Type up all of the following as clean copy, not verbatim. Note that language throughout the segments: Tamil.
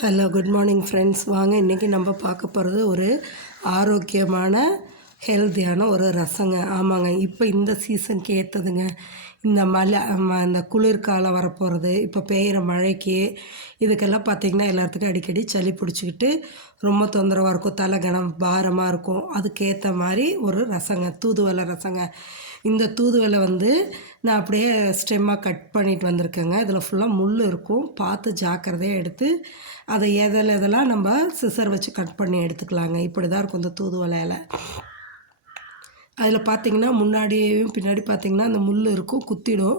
Hello good morning friends. வாங்க இன்றைக்கி நம்ம பார்க்க போகிறது ஒரு ஆரோக்கியமான ஹெல்த்தியான ஒரு ரசங்க. ஆமாங்க, இப்போ இந்த சீசனுக்கு ஏற்றதுங்க. இந்த மழை இந்த குளிர்காலம் வரப்போகிறது, இப்போ பெய்கிற மழைக்கு இதுக்கெல்லாம் பார்த்திங்கன்னா எல்லாத்துக்கும் அடிக்கடி சளி பிடிச்சிக்கிட்டு ரொம்ப தொந்தரவாக இருக்கும், தலைகணம் பாரமாக இருக்கும். அதுக்கேற்ற மாதிரி ஒரு ரசங்க, தூதுவளை ரசங்க. இந்த தூதுவளை நான் அப்படியே ஸ்டெம்மாக கட் பண்ணிட்டு வந்திருக்கேங்க. இதில் ஃபுல்லாக முள் இருக்கும், பார்த்து ஜாக்கிரதையாக எடுத்து அதை எதெல்லாம் நம்ம சிசர் வச்சு கட் பண்ணி எடுத்துக்கலாங்க. இப்படி தான் இருக்கும் இந்த தூதுவளை இலை. அதில் பார்த்திங்கன்னா முன்னாடியும் பின்னாடி பார்த்திங்கன்னா அந்த முள் இருக்கும், குத்திடும்.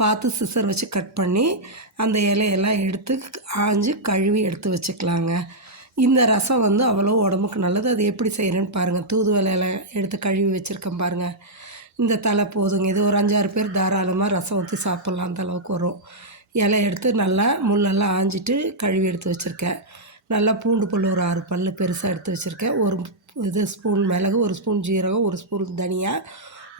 பார்த்து சிசர் வச்சு கட் பண்ணி அந்த இலையெல்லாம் எடுத்து ஆஞ்சு கழுவி எடுத்து வச்சுக்கலாங்க. இந்த ரசம் அவ்வளோ உடம்புக்கு நல்லது. அது எப்படி செய்கிறேன்னு பாருங்கள். தூதுவளை இலை எடுத்து கழுவி வச்சுருக்கேன் பாருங்கள். இந்த தலை போதுங்க. இது ஒரு 5-6 பேர் தாராளமாக ரசம் ஊற்றி சாப்பிட்லாம், அந்த அளவுக்கு வரும். இலை எடுத்து நல்லா முள்ளெல்லாம் ஆஞ்சிட்டு கழுவி எடுத்து வச்சுருக்கேன். நல்லா பூண்டு பல் ஒரு 6 பல் பெருசாக எடுத்து வச்சுருக்கேன். ஒரு ஸ்பூன் மிளகு, 1 ஸ்பூன் ஜீரகம், 1 ஸ்பூன் தனியா,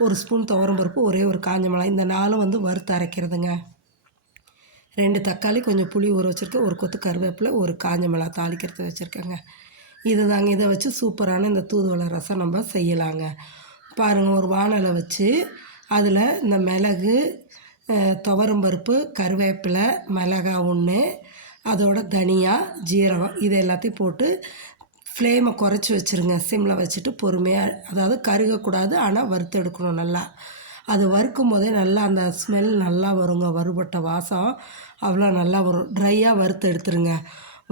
1 ஸ்பூன் துவரம்பருப்பு, ஒரே ஒரு காஞ்ச மிளகாய். இந்த 4 வறுத்து அரைக்கிறதுங்க. 2 தக்காளி, கொஞ்சம் புளி ஊற வச்சுருக்கேன், ஒரு கொத்து கருவேப்பிலை, ஒரு காஞ்ச மிளகாய் தாளிக்கிறது வச்சுருக்கேங்க. இதுதாங்க. இதை வச்சு சூப்பரான இந்த தூதுவளை ரசம் நம்ம செய்யலாங்க. பாருங்கள், ஒரு வாணலை வச்சு அதில் இந்த மிளகு, துவரம்பருப்பு, கருவேப்பிலை, மிளகாய் 1, அதோட தனியா, ஜீரகம், இது எல்லாத்தையும் போட்டு ஃப்ளேமை குறைச்சி வச்சுருங்க. சிம்மில் வச்சுட்டு பொறுமையாக, அதாவது கருகக்கூடாது, ஆனால் வறுத்து எடுக்கணும் நல்லா. அது வறுக்கும் போதே நல்லா அந்த ஸ்மெல் நல்லா வருங்க, வறுபட்ட வாசம் அவ்வளோ நல்லா வரும். ட்ரையாக வறுத்து எடுத்துருங்க.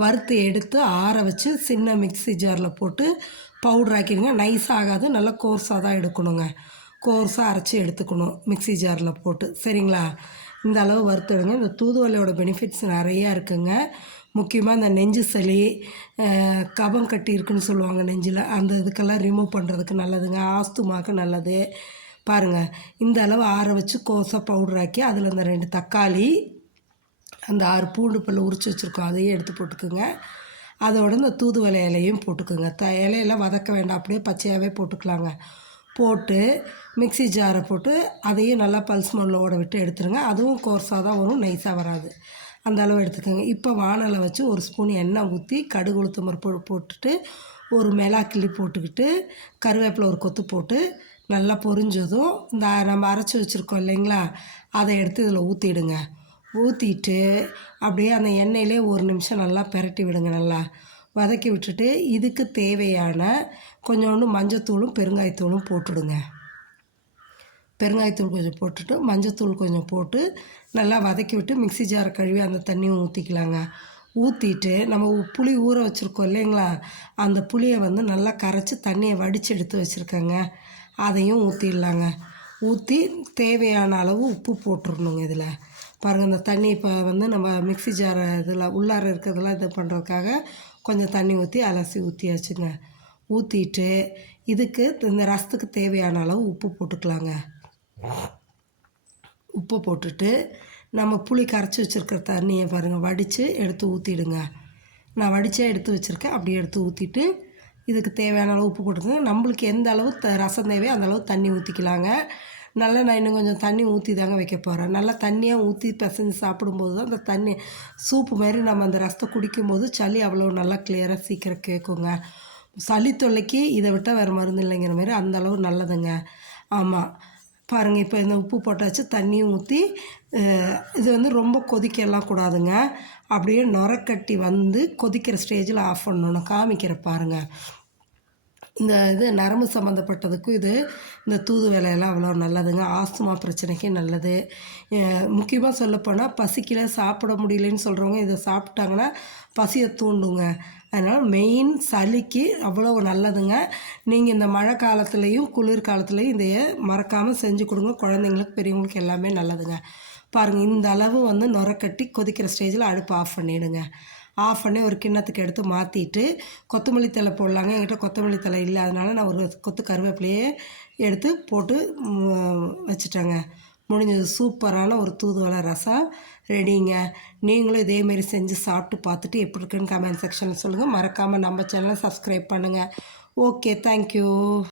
வறுத்து எடுத்து ஆற வச்சு சின்ன மிக்ஸி ஜாரில் போட்டு பவுட்ரு ஆக்கிடுங்க. நைஸ் ஆகாது, நல்லா கோர்ஸாக தான் எடுக்கணுங்க. கோர்ஸாக அரைச்சி எடுத்துக்கணும் மிக்ஸி ஜாரில் போட்டு, சரிங்களா? இந்த அளவு வறுத்துடுங்க. இந்த தூதுவளையோட பெனிஃபிட்ஸ் நிறையா இருக்குங்க. முக்கியமாக இந்த நெஞ்சு சளி, கபம் கட்டி இருக்குன்னு சொல்லுவாங்க நெஞ்சில், அந்த இதுக்கெல்லாம் ரிமூவ் பண்ணுறதுக்கு நல்லதுங்க. ஆஸ்துமாவுக்கு நல்லது. பாருங்கள், இந்த அளவு ஆற வச்சு கோர்ஸாக பவுட்ரு ஆக்கி அதில் இந்த 2 தக்காளி, அந்த 6 பூண்டு பல் உரித்து வச்சுருக்கோம், அதையும் எடுத்து போட்டுக்குங்க. அதோட இந்த தூதுவளை இலையும் போட்டுக்குங்க. இலையெல்லாம் வதக்க வேண்டாம், அப்படியே பச்சையாகவே போட்டுக்கலாங்க. போட்டு மிக்ஸி ஜாரை போட்டு அதையும் நல்லா பல்ஸ் மோடில் ஓட விட்டு எடுத்துருங்க. அதுவும் கோர்ஸாக தான் வரும், நைஸாக வராது. அந்த அளவு எடுத்துக்கோங்க. இப்போ வாணலை வச்சு 1 ஸ்பூன் எண்ணெய் ஊற்றி கடுகு உளுத்தம் பருப்பு போட்டுட்டு ஒரு மிளகாய் கிள்ளி போட்டுக்கிட்டு கருவேப்பிலை ஒரு கொத்து போட்டு நல்லா பொரிஞ்சதும் இந்த நம்ம அரைச்சி வச்சுருக்கோம் இல்லைங்களா, அதை எடுத்து இதில் ஊற்றிடுங்க. ஊற்றிட்டு அப்படியே அந்த எண்ணெயிலே 1 நிமிஷம் நல்லா பெரட்டி விடுங்க. நல்லா வதக்கி விட்டுட்டு இதுக்கு தேவையான கொஞ்சோண்டு மஞ்சத்தூளும் பெருங்காயத்தூளும் போட்டுடுங்க. பெருங்காயத்தூள் கொஞ்சம் போட்டுட்டு மஞ்சத்தூள் கொஞ்சம் போட்டு நல்லா வதக்கி விட்டு மிக்ஸி ஜாரை கழுவி அந்த தண்ணியும் ஊற்றிக்கலாங்க. ஊற்றிட்டு நம்ம புளி ஊற வச்சுருக்கோம் இல்லைங்களா, அந்த புளியை நல்லா கரைச்சி தண்ணியை வடித்து எடுத்து வச்சுருக்கேங்க. அதையும் ஊற்றிடலாங்க. ஊற்றி தேவையான அளவு உப்பு போட்டுடணுங்க. இதில் பாருங்கள், இந்த தண்ணி இப்போ நம்ம மிக்ஸி ஜாரை இதில் உள்ளார இருக்கிறதெல்லாம் இது பண்ணுறதுக்காக கொஞ்சம் தண்ணி ஊற்றி அலசி ஊற்றியாச்சுங்க. ஊற்றிட்டு இதுக்கு இந்த ரசத்துக்கு தேவையான அளவு உப்பு போட்டுக்கலாங்க. உப்பு போட்டுட்டு நம்ம புளி கரைச்சி வச்சுருக்கிற தண்ணியை பாருங்கள் வடித்து எடுத்து ஊற்றிடுங்க. நான் வடித்தே எடுத்து வச்சுருக்கேன், அப்படியே எடுத்து ஊற்றிட்டு இதுக்கு தேவையான அளவு உப்பு போட்டுக்கோங்க. நம்மளுக்கு எந்த அளவு ரசம் தேவையோ அந்த அளவு தண்ணி ஊற்றிக்கலாங்க. நல்லா நான் இன்னும் கொஞ்சம் தண்ணி ஊற்றி தாங்க வைக்க போகிறேன். நல்லா தண்ணியாக ஊற்றி பிசைஞ்சு சாப்பிடும்போது தான் அந்த தண்ணி சூப்பு மாதிரி நம்ம அந்த ரசத்தை குடிக்கும்போது சளி அவ்வளோ நல்லா கிளியராக சீக்கிரம் கேட்குங்க. சளி தொல்லைக்கு இதை விட்டால் வேறு மருந்து இல்லைங்கிற மாதிரி அந்தளவு நல்லதுங்க. ஆமாம், பாருங்கள், இப்போ இந்த உப்பு போட்டாச்சு, தண்ணியும் ஊற்றி இது ரொம்ப கொதிக்கலாம் கூடாதுங்க. அப்படியே நுரக்கட்டி கொதிக்கிற ஸ்டேஜில் ஆஃப் பண்ணணும். காமிக்கிற பாருங்கள். இது நரம்பு சம்மந்தப்பட்டதுக்கும் இந்த தூதுவளையெல்லாம் அவ்வளோ நல்லதுங்க. ஆஸ்துமா பிரச்சனைக்கு நல்லது. முக்கியமாக சொல்லப்போனால் பசிக்கல சாப்பிட முடியலன்னு சொல்கிறவங்க இதை சாப்பிட்டாங்கன்னா பசியை தூண்டுங்க. அதனால் மெயின் சளிக்கு அவ்வளோ நல்லதுங்க. நீங்கள் இந்த மழை காலத்துலேயும் குளிர்காலத்துலேயும் இதையை மறக்காமல் செஞ்சு கொடுங்க. குழந்தைங்களுக்கு பெரியவங்களுக்கு எல்லாமே நல்லதுங்க. பாருங்கள், இந்த அளவு நுரக்கட்டி கொதிக்கிற ஸ்டேஜில் அடுப்பு ஆஃப் பண்ணிவிடுங்க. ஆஃப் பண்ணி ஒரு கிண்ணத்துக்கு எடுத்து மாற்றிட்டு கொத்தமல்லி தழை போடலாங்க. என்கிட்ட கொத்தமல்லி தழை இல்லை, அதனால் நான் ஒரு கொத்து கருவேப்பிலையே எடுத்து போட்டு வச்சுட்டேங்க. முடிஞ்சது. சூப்பரான ஒரு தூதுவளை ரசம் ரெடிங்க. நீங்களும் இதேமாரி செஞ்சு சாப்பிட்டு பார்த்துட்டு எப்படி இருக்குன்னு கமெண்ட் செக்ஷனில் சொல்லுங்கள். மறக்காமல் நம்ம சேனலை சப்ஸ்கிரைப் பண்ணுங்கள். Okay, thank you.